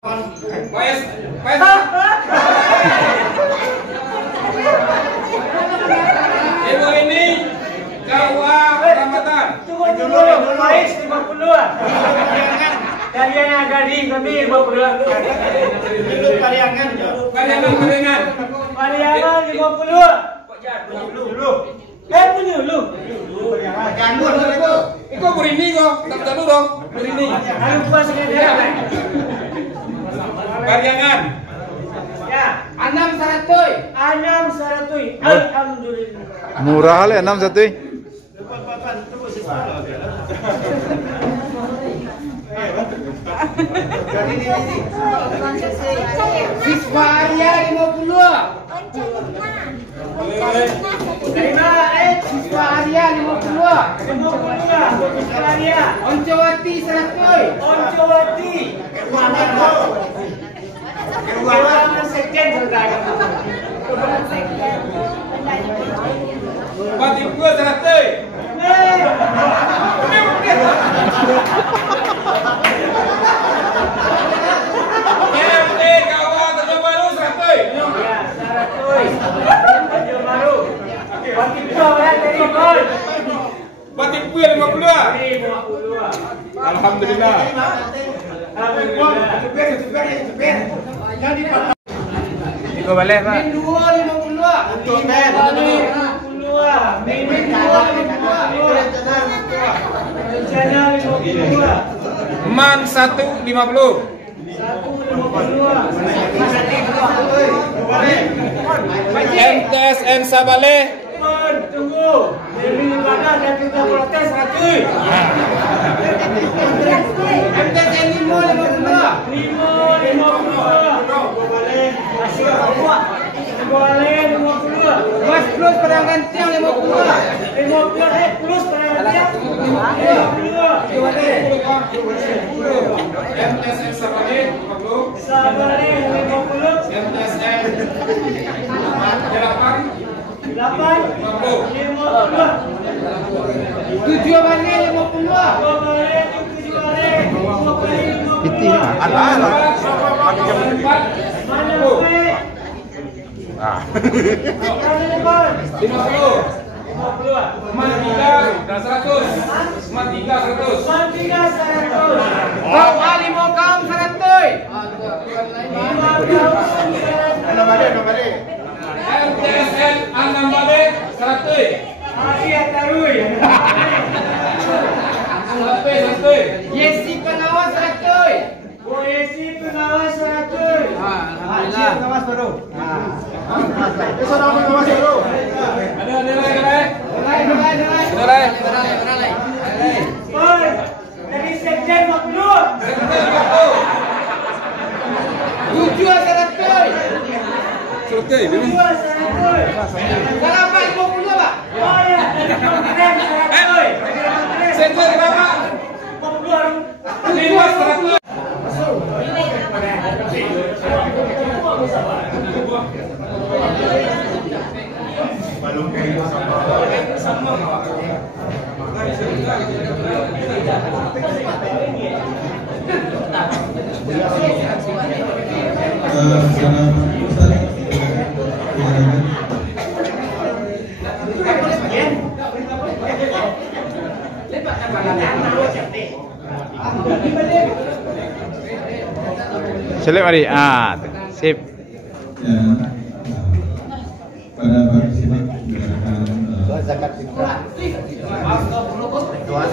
Ibu ini Jawa Ramadan. Tunggu dulu, Pais 50. Kalian gading kami 50. Dulu Pariangan. Pariangan 50. Dulu. Dulu. Jangan itu. Iko berini kok, tak dulu dong. Berini. Ayo puas saja. Pariangan. Ya, 600. 600. Alhamdulillah. Murah le 61. Siswa Arya 50. Terima Siswa Arya 50. 50. Siswa Oncowati 100. Oncowati. Keruangan sekjen saudara. Batik gua 100. MT Kawa Tanjung Baru 100. Ya, 100. Tanjung Baru. Batik Pro ya dari Gol. Batik gua 50. 50. Alhamdulillah. Iko balik, Pak. Min 250. Untuk men. Min 250. Rencana 52. Man 150. 150. MTSN Sabale. Tunggu. Dari mana dan kita protes lagi. MTSN 550. 50. Mas Plus Padang Gantiang 50. 50 plus perhatian. 50. MTSN Sabale 50. Sabari 50. MTSN Jelapan 8. 50. 50. 7 Bane 50. Piti. Mana Ah. 50. Man 3 dan 100. Man 3 100. Kau Ali Mokam 100. MTSN Anambale 100. Sampai. Yesi Penawa 100. Dari sekjen 50. 7 100. Selesai. Berapa 50 Pak? Oh ya, dari Kementerian 100. Sensor berapa? 5 100. Selip mari. Ah, sip. Pada partisipasi gerakan zakat fitrah. Doa